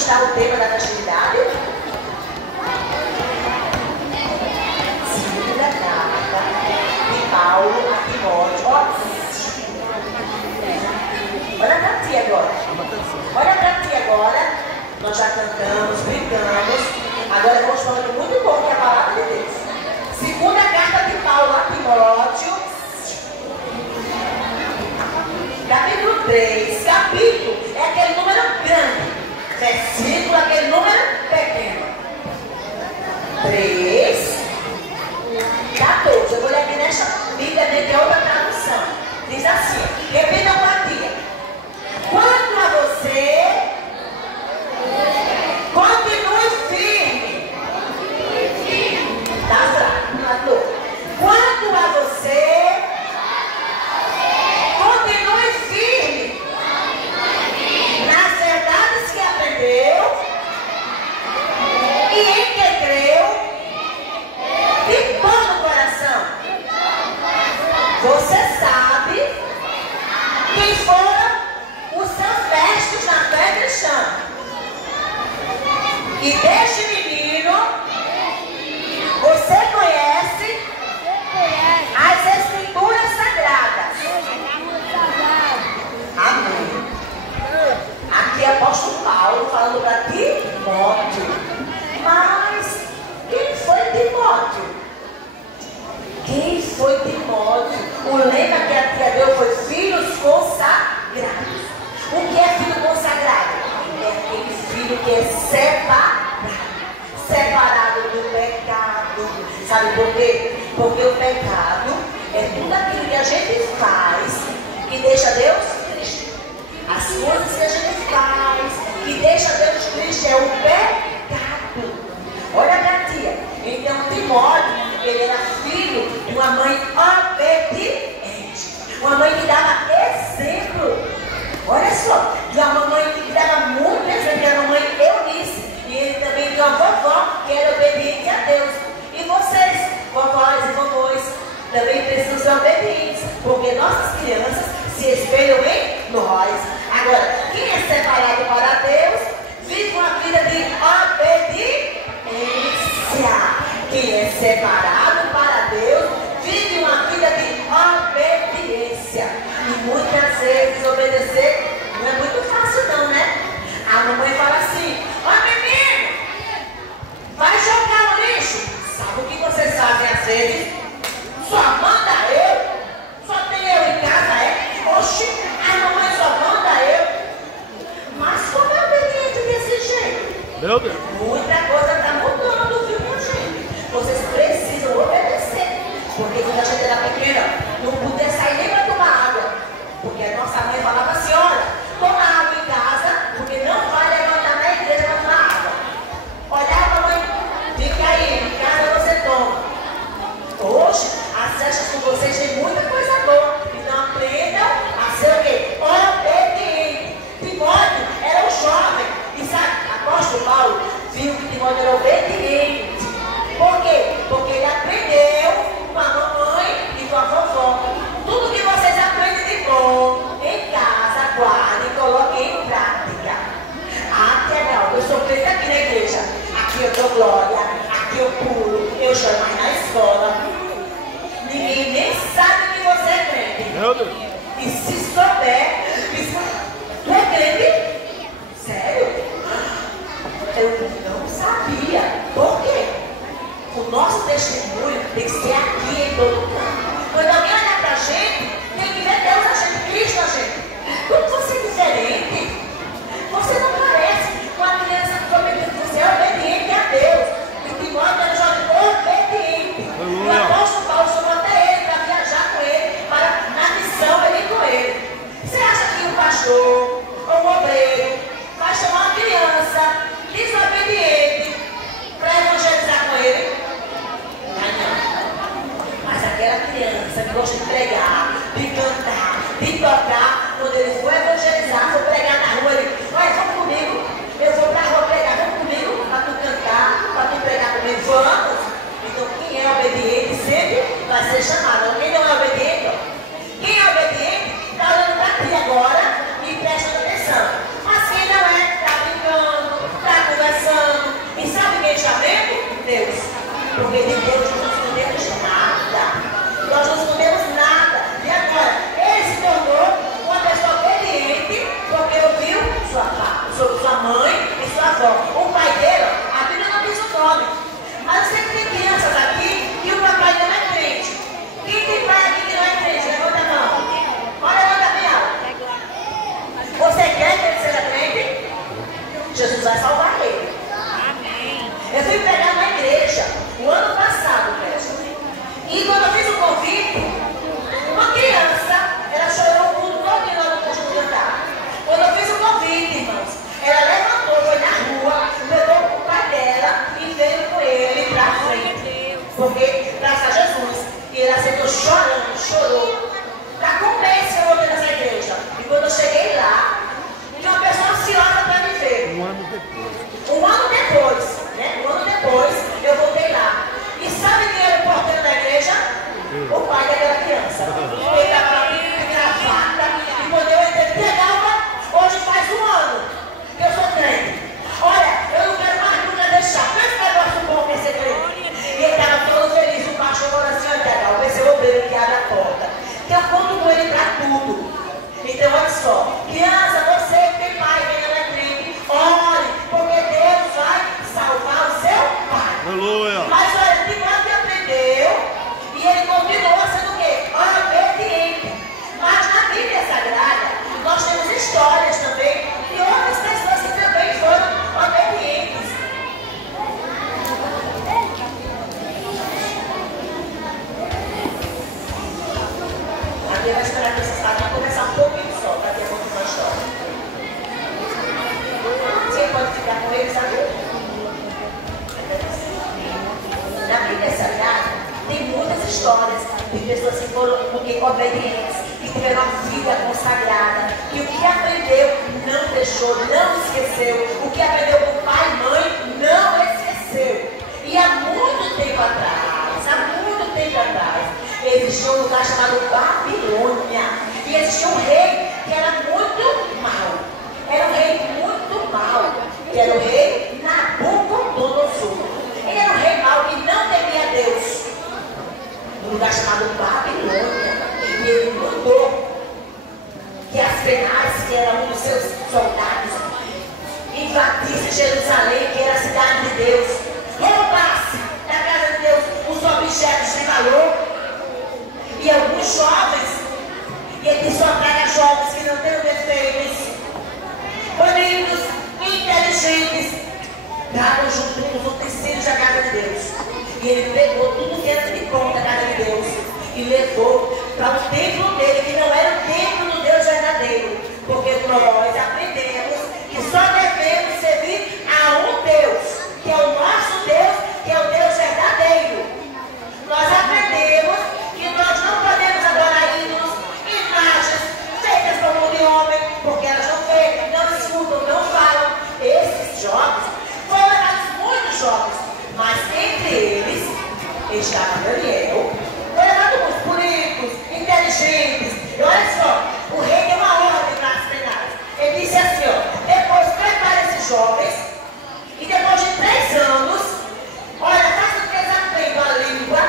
está o tema da festividade? Segunda carta de Paulo a Timóteo. Olha para ti agora. Olha para ti agora. Nós já cantamos, brincamos. Agora vamos falando muito bom que é a palavra de Deus. Segunda carta de Paulo a Timóteo. Capítulo 3. Capítulo é aquele número grande. Versículo, aquele número pequeno. 3, 14. Eu vou ler aqui nesta Bíblia, que é outra tradução. Diz assim: repita com a tia. Quanto a você, continue firme. Tá fraco, quanto a você, continue firme nas verdades que aprendeu e em que creu de todo o coração. Você sabe quem foram os seus mestres na fé cristã. E deste menino você conhece as Escrituras Sagradas. Amém. Aqui é o apóstolo Paulo falando para Timóteo. Mas quem foi Timóteo? Quem foi Timóteo? O lema que a tia deu foi filhos consagrados. O que é filho consagrado? É aquele filho que é separado do pecado. Sabe por quê? Porque o pecado é tudo aquilo que a gente faz que deixa Deus triste. As coisas que a gente faz que deixa Deus triste é o pecado. Olha pra tia. Então Timóteo, ele era filho de uma mãe obediente. Uma mãe que dava exemplo. Olha só, de uma mãe que dava muito exemplo, que era a mamãe Eunice. E ele também tinha uma vovó que era obediente a Deus. E vocês, vovós e vovôs, também precisam ser obedientes, porque nossas crianças se espelham em nós. Agora, quem é separado para Deus, vive uma vida de obediência. Quem é separado para Deus, vive uma vida de obediência. E muitas vezes obedecer não é muito fácil não, né? A mamãe fala assim: ó menino, vai jogar o lixo. Sabe o que vocês fazem às vezes? Só manda eu. Só tem eu em casa, é? Oxi, a mamãe só manda eu. Mas como é obediente desse jeito? Meu Deus. Muita coisa está mudando, viu, minha gente? Vocês precisam obedecer. Porque quando a gente era pequena, não podia sair nem para tomar água. Porque a nossa mãe falava assim: olha, toma água em casa, porque não vai levantar na igreja para tomar água. Olhava, mãe, fica aí, em casa você toma. Hoje, as festas com vocês têm muita coisa boa. Então aprendam a ser o quê? Obediente. Timóteo era um jovem. E sabe, apóstolo Paulo avó. O pai dele, a Bíblia não diz o nome. Mas eu sei que tem crianças aqui que o papai não é crente. Quem tem pai aqui que não é crente? Levanta a mão. Olha, levanta a minha. Você quer que ele seja crente? Jesus vai salvar ele. Amém. Eu fui pregar na igreja o ano passado, mesmo. E quando eu fiz o convite, uma criança, ela chorou o mundo todo lá no curso de cantar. Quando eu fiz o convite, irmãos, ela levantou, foi na rua, pegou o pai dela e veio com ele pra frente. Porque, graças a Jesus, e ele aceitou chorando, chorou. Tá com um mês que eu voltei nessa igreja. E quando eu cheguei lá, tinha uma pessoa ansiosa para me ver. Um ano depois. Um ano depois, né? Um ano depois, eu voltei lá. E sabe quem era o porteiro da igreja? O pai daquela criança. Ele estava lá de gravata. E quando eu entrei, pegava, hoje faz um ano que eu sou crente. Olha, eu não quero mais nunca deixar. Mas que negócio bom que é ser crente. E ele estava todo feliz. O pastor falou assim: olha, legal, vai ser o obreiro que abre a porta. Que eu conto com ele para tudo. Então, olha só. Criança, você que tem pai, que não é crente, ore, porque Deus vai salvar o seu pai. Aleluia. Mas olha, de quando que aprendeu, e ele continuou sendo o quê? Obediente. Mas na Bíblia Sagrada, nós temos histórias também de outras pessoas que também foram obedientes. Aqui vai esperar que vocês sabem começar um pouquinho só, para ter a história. Você pode ficar com eles agora? Na Bíblia Sagrada tem muitas histórias de pessoas que foram obedientes, que tiveram a vida consagrada, que o que aprendeu não deixou, não esqueceu, o que aprendeu com pai e mãe não esqueceu. E há muito tempo atrás, existia um lugar chamado Babilônia, e existia um rei que era muito mau. Era um rei muito mau, que era o rei Nabucodonosor. Ele era um rei mau que não temia Deus. Um lugar chamado Babilônia. E ele mandou que as penais, que era um dos seus soldados, invadisse Jerusalém, que era a cidade de Deus, roubasse da casa de Deus os objetos de valor. E alguns jovens, e ele só traga jovens que não têm defeitos, bonitos, inteligentes, davam junto com os utensílios da casa de Deus. E ele pegou tudo que era de bom da casa de Deus e levou para o templo dele, que não era o templo do Deus verdadeiro. Porque nós aprendemos que só devemos servir a um Deus, que é o nosso Deus, que é o Deus verdadeiro. Nós aprendemos que nós não podemos adorar ídolos, imagens feitas por mão de homem, porque elas não veem, não escutam, não falam. Esses jovens foram levados muitos jovens, mas entre eles estava Daniel. Foi levado muitos bonitos, inteligentes. E olha só, o rei deu uma ordem para as penais. Ele disse assim, ó, depois prepare esses jovens, e depois de 3 anos, olha, faz com que eles aprendam a língua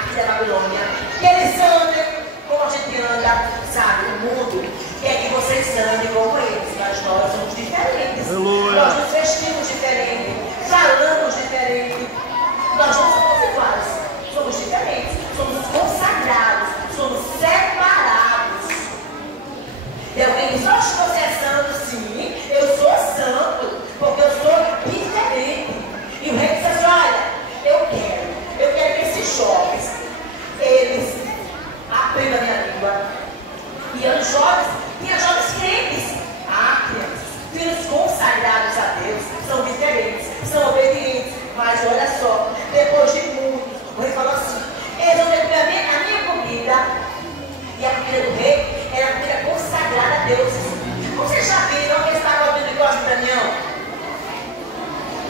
aqui da Babilônia, que eles andem como a gente anda, sabe, no mundo, quer que vocês andem como eles, mas nós somos diferentes. Aleluia. Nós nos vestimos diferente, falamos diferente, nós não somos iguais, somos diferentes, somos consagrados, somos separados. E alguém diz, oxe, você é santo? Sim, eu sou santo, porque eu sou diferente. E o rei disse assim, olha, eu quero que esses jovens, eles aprendam a minha língua. E os jovens, tinha jovens crentes, crianças, filhos consagrados a Deus, são diferentes, são obedientes. Mas olha só, depois de muitos, o rei falou assim, eles vão ter que comer a minha comida. E a comida do rei era a comida consagrada a Deus. Vocês já viram que estava ouvindo negócio de Daniel?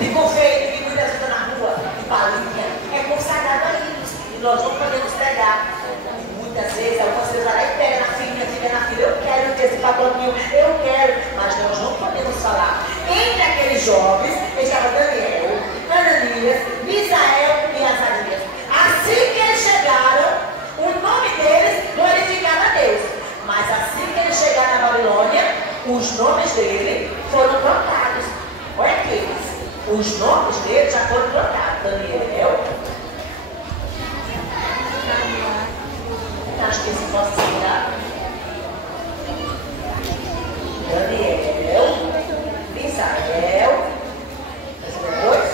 De confeito, que muitas vezes na rua, de balinha, é consagrado a Deus. E nós não podemos pegar. Muitas vezes, algumas vezes, ela pega na filha, fica na filha, eu quero ter esse pacotinho, eu quero. Mas nós não podemos falar. Entre aqueles jovens, estava Daniel, Ananias, Misael e Azarias. Assim que eles chegaram, o nome deles glorificava a Deus. Mas assim que eles chegaram na Babilônia, os nomes dele foram trocados. Olha aqui, os nomes deles já foram trocados. Daniel. Acho que esse posso segurar. Daniel, Misael, depois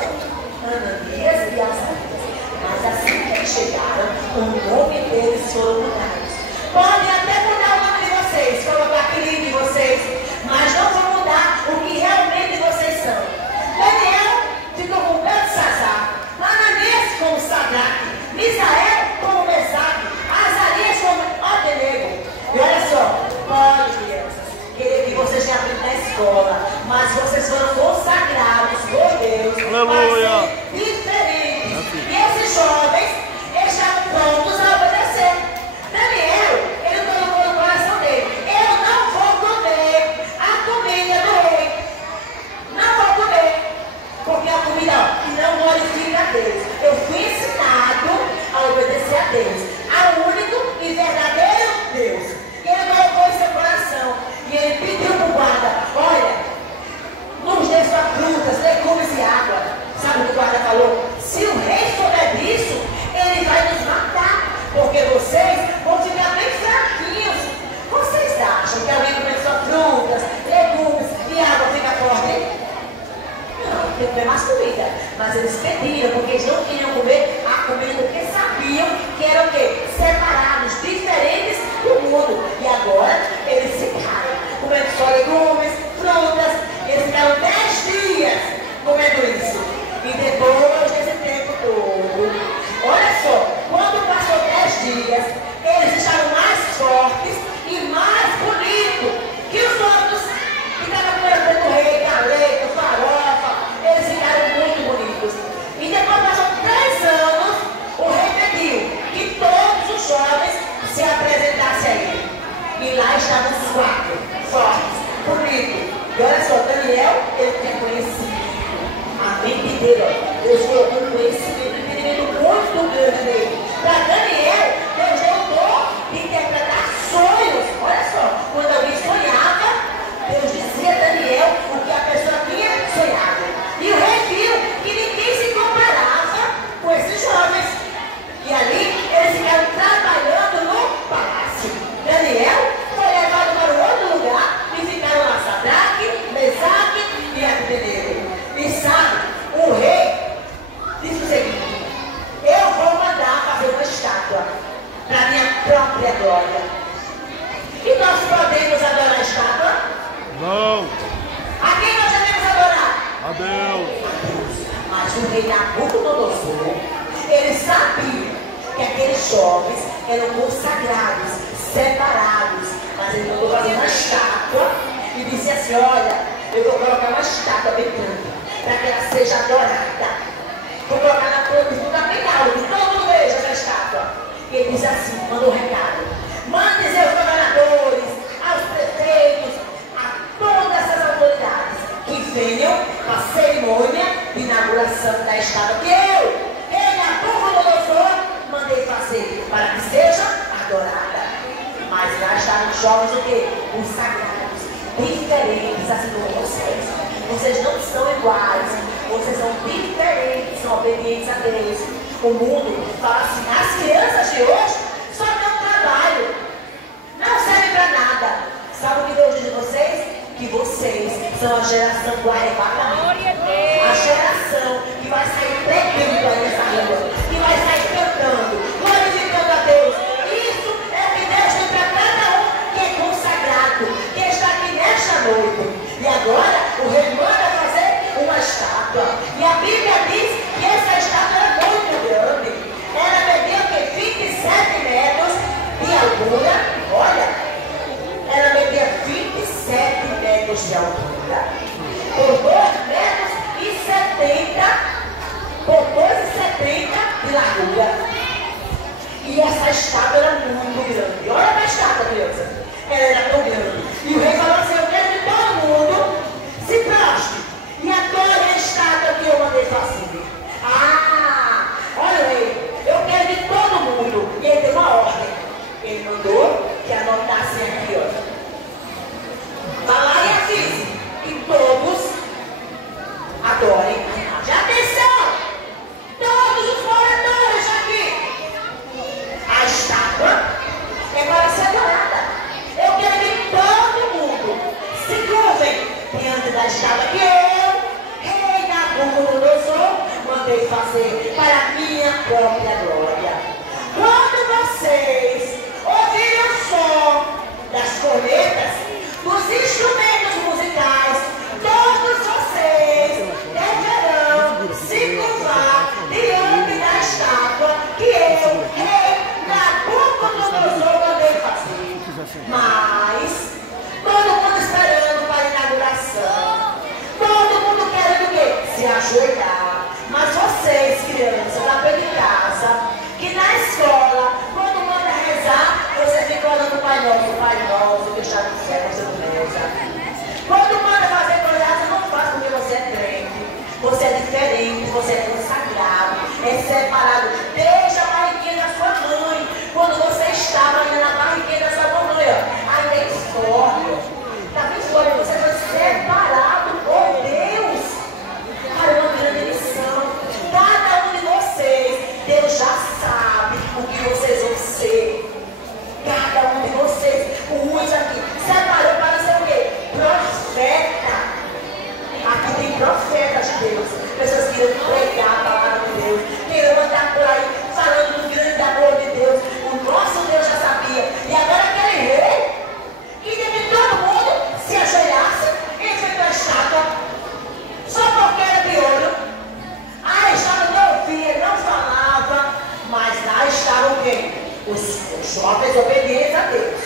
Ananias e Azarias. Mas assim que eles chegaram, o nome deles foram mudados. Podem até mudar o nome de vocês, colocar apelido de vocês, mas não vão mudar o que realmente vocês são. Daniel ficou com Belsazar, Ananias como Sadraque, Misael como Mesaque, Azarias como Abednego. E olha só, pode, crianças, querer que vocês já aprendem na escola, mas vocês foram consagrados por Deus. Aleluia! Para ser diferentes. E esses jovens estavam prontos a obedecer. Daniel, ele colocou no coração dele: eu não vou comer a comida do rei. Não vou comer, porque a comida não glorifica a Deus. Eu fui ensinado a obedecer a Deus, ao único e verdadeiro Deus. E ele colocou em seu coração. E ele pediu para o guarda: olha, nos dê só frutas, legumes e água. Sabe o que o guarda falou? Se o rei souber disso, ele vai nos matar, porque vocês vão ficar bem fraquinhos. Vocês acham que alguém comer só frutas, legumes e água fica forte? Não, tem que comer mais comida. Mas eles pediram, porque eles não queriam comer a comida, porque sabiam que eram o quê? Separados, diferentes do mundo. E agora eles ficaram comendo só legumes, frutas. Eles ficaram 10 dias comendo isso. E depois desse tempo todo, olha só, quando passou 10 dias, eles estavam mais fortes e mais bonitos que os outros que estavam comendo do rei, galeta, farofa. Eles ficaram muito bonitos. E depois passou 3 anos, o rei pediu que todos os jovens se apresentassem a ele. E lá estavam os 4, fortes, bonitos. E olha só, Daniel, ele tem conhecido a mente dele. Deus colocou um conhecimento, um entendimento muito grande nele. Para Daniel, Deus deu o dom de interpretar sonhos. Olha só, quando alguém sonhava, Deus dizia a Daniel o que a pessoa tinha sonhado. E o rei viu que ninguém se comparava com esses jovens. E ali, eles ficaram trabalhando no palácio. Daniel foi levado para outro lugar e ficaram lá Sadraque, Mesaque e Abednego. E sabe, o rei disse o seguinte: eu vou mandar fazer uma estátua para minha própria glória. E nós podemos adorar a estátua? Não! A quem nós devemos adorar? A Deus! A Deus. Mas o rei Nabucodonosor, ele sabia que aqueles jovens eram consagrados, separados. Mas ele mandou fazer uma estátua e disse assim: olha, eu vou colocar uma estátua bem grande, para que ela seja adorada. Vou colocar na coluna bem alto, todo mundo veja essa estátua. E ele diz assim, mandou um recado: mande aos governadores, aos prefeitos, a todas essas autoridades que venham para a cerimônia de inauguração da estátua que eu, rei Nabucodonosor, mandei fazer, para que seja adorada. Mas lá estavam os jovens o quê? Os sagrados, diferentes, assim como vocês. Vocês não são iguais, vocês são diferentes, são obedientes a Deus. O mundo fala assim: as crianças de hoje só dão trabalho, não servem para nada. Sabe o que Deus diz a vocês? Que vocês são a geração do arrebatamento. A geração que vai sair pregando aí nessa rua, que vai sair cantando, glorificando a Deus. Isso é o que Deus tem para cada um que é consagrado, que está aqui nesta noite. E agora o rei manda fazer uma estátua. E a Bíblia diz que essa estátua era muito grande. Ela media o quê? 27 metros de altura. Olha, ela media 27 metros de altura por 2,70 metros por 2,70 de largura. E essa estátua era muito grande. Olha para a estátua, criança. Ela era tão grande. E o rei falou assim: eu quero que todo mundo se prostre e adore a estátua que eu mandei fazer. Ah, olha rei, eu quero que todo mundo. E ele deu uma ordem. Ele mandou que anotassem aqui, ó. Vai lá e avise que todos da estátua que eu, rei Nabucodonosor, mandei fazer para a minha própria glória. Quando vocês ouvirem o som das cornetas, dos instrumentos musicais, todos vocês deverão se curvar diante da estátua que eu, rei Nabucodonosor, mandei fazer. Mas todo mundo esperando para a inauguração, todo mundo querendo o quê? Se ajoelhar. Mas vocês, crianças, aprendem em casa, que na escola, quando manda rezar, você fica olhando o Pai Nosso, que está no céu, você não reza. Quando manda fazer coisa, você não faz porque você é crente, você é diferente, você é consagrado, é separado. Deixa a barriguinha da sua mãe, quando você estava ainda na barriguinha da sua mamãe, aí tem história. Está vendo história? Você foi separado por Deus para uma grande missão. Cada um de vocês, Deus já sabe o que vocês vão ser. Cada um de vocês, o usa aqui, separou para ser o quê? Profeta. Aqui tem profetas de Deus. Pessoas que irão pregar a palavra de Deus, que irão andar por aí falando do grande amor de Deus. O nosso Deus já sabia. E agora aquele rei, que teve todo mundo se ajoelhasse, ele foi para a estátua, só porque era de ouro. A estátua não ouvia, não falava, mas lá estavam quem? Os jovens obedientes a Deus.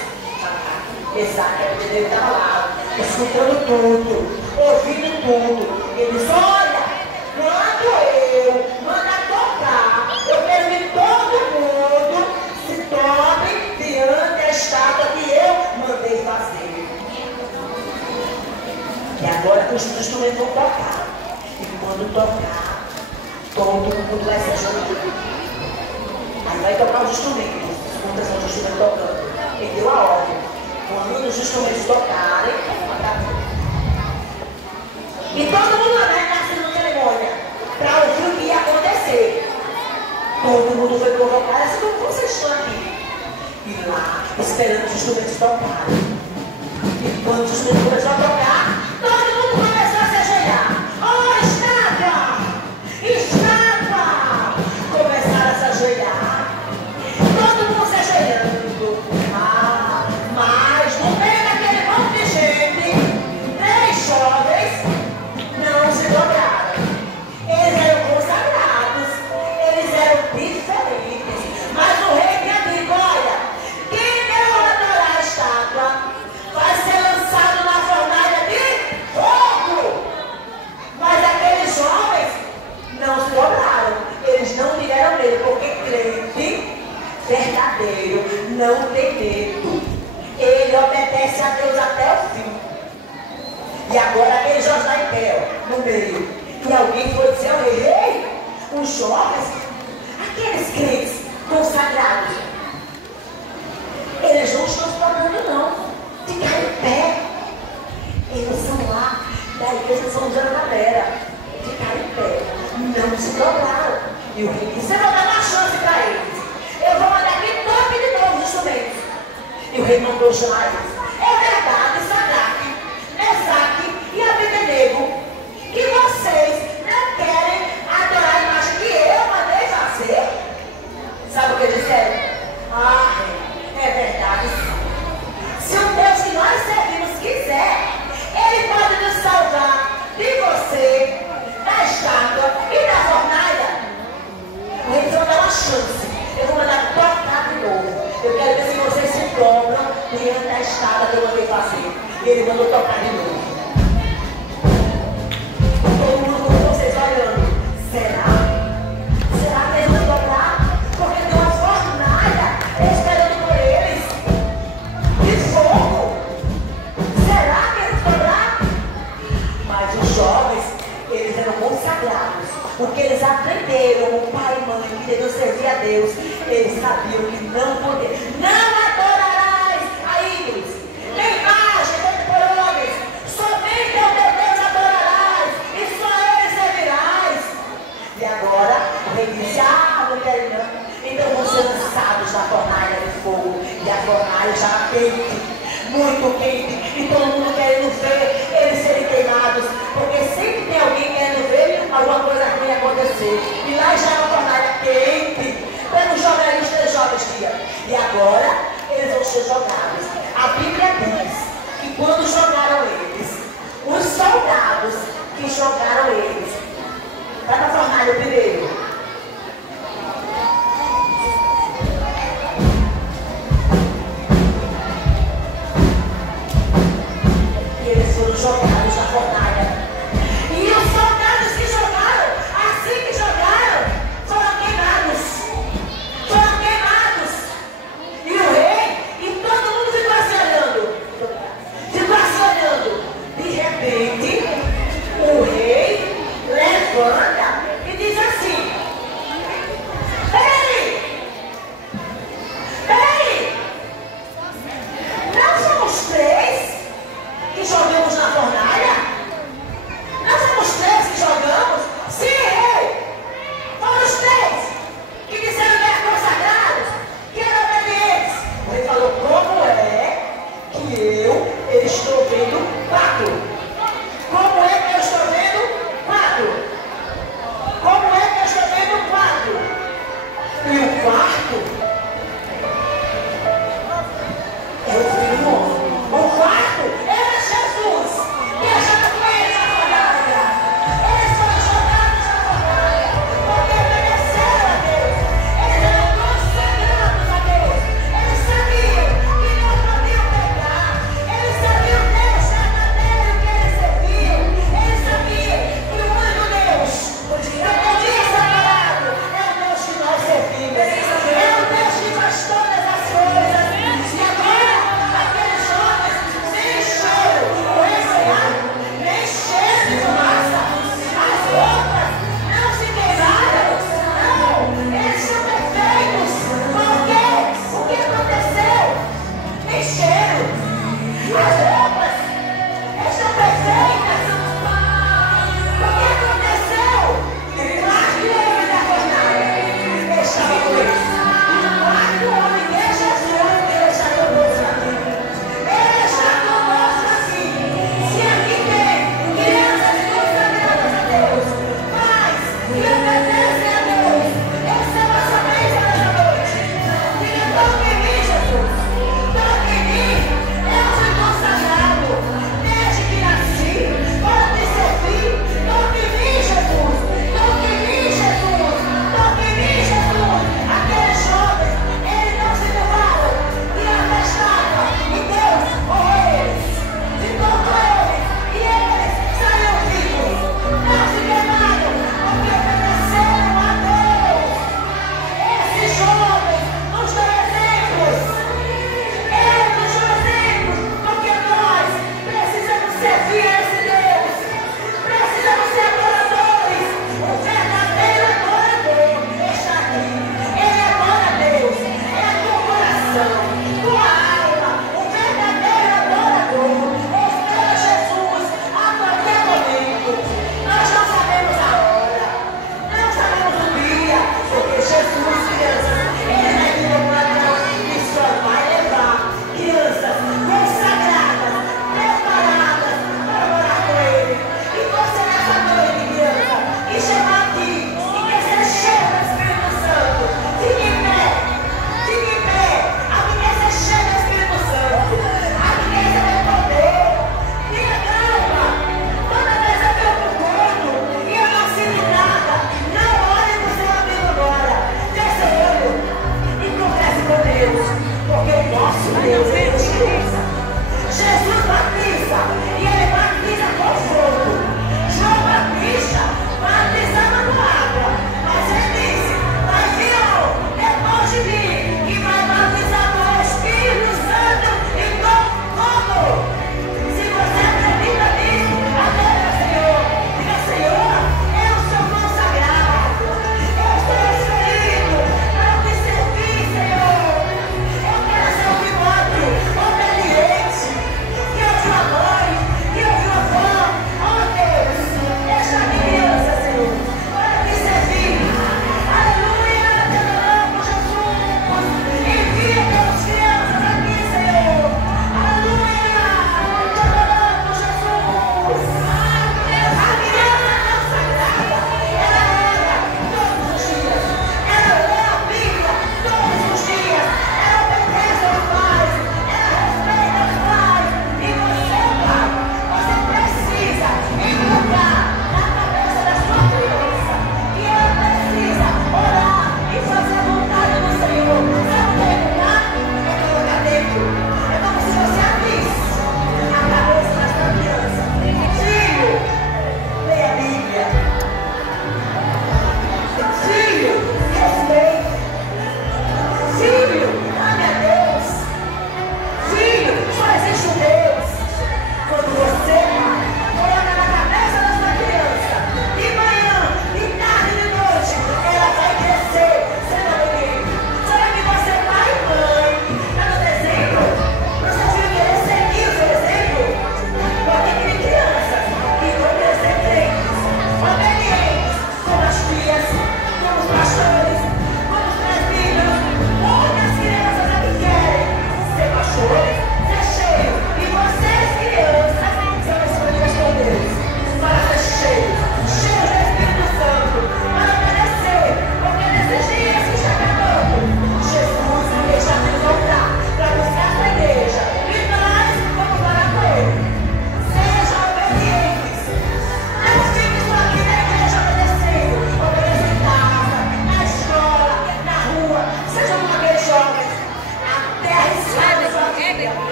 Exato, ele estava lá, escutando tudo, ouvindo tudo. Ele disse: olha, quando eu mandar tocar, eu quero que todo mundo se dobre diante da estátua que eu mandei fazer. E agora os instrumentos vão tocar. E quando tocar, todo mundo vai se ajoelhar. Aí vai tocar os instrumentos. Quando os instrumentos tocando, ele deu a ordem. Quando os instrumentos tocarem, e todo mundo vai nascer na cerimônia para ouvir o que ia acontecer. Todo mundo foi convocado, assim como vocês estão aqui. E lá, esperando os instrumentos tocarem. E quando os instrumentos começaram a tocar, todo mundo começou a se ajoelhar. Oh, estátua! Estátua! Começaram a se ajoelhar. Todo mundo se ajoelhando. Mas no meio daquele monte de gente, 3 jovens não se dobraram. Eles eram consagrados, eles eram diferentes. Mas o rei tinha dito: olha, quem não adorar a estátua vai ser lançado na fornalha de fogo. Mas aqueles jovens não se dobraram. Eles não tiveram medo, porque crente verdadeiro não tem medo. Ele obedece a Deus até o fim. E agora aquele jovem está em pé, no meio. E alguém foi dizer ao rei: ei, os jovens, aqueles crentes consagrados, eles não estão se dobrando não. Ficaram em pé. Eles são lá da igreja São José da Galera. Ficaram em pé. Não se dobraram. E o rei disse: eu vou dar uma chance para eles. Eu vou mandar que toque de novo os instrumentos. E o rei mandou chamar eles. É verdade, Sadraque, Mesaque e Abednego, que vocês não querem adorar a imagem que eu mandei fazer? Sabe o que disseram? Ah, é verdade. Se o Deus que nós servimos quiser, Ele pode nos salvar de você, da estátua e da fornalha. O rei vai dar uma chance. Eu vou mandar tocar de novo. Eu quero ver se vocês se dobram diante da estátua que eu mandei fazer. E ele mandou tocar de novo. Todo mundo com vocês olhando. Será? Será que eles vão dobrar? Porque tem uma fornalha esperando por eles. De fogo. Será que eles vão dobrar? Mas os jovens, eles eram consagrados. Porque eles aprenderam, o pai e mãe, que deveriam servir a Deus. Eles sabiam que não poder. Não adorarás a ídolos, nem imagem, nem por homens. Somente ao teu Deus adorarás, e só ele servirás. E agora o rei disse: ah, não quero não. Então vão ser lançados na fornalha de fogo. E a fornalha já quente, muito quente. E todo mundo querendo ver eles serem queimados. e jogaram eles. Vai para a fornalha primeiro. E eles foram jogados na fornalha. E os soldados que jogaram, assim que jogaram, foram queimados. Foram queimados. E o rei, e todo mundo ficou assim olhando. Ficou assim olhando. De repente, o rei levanta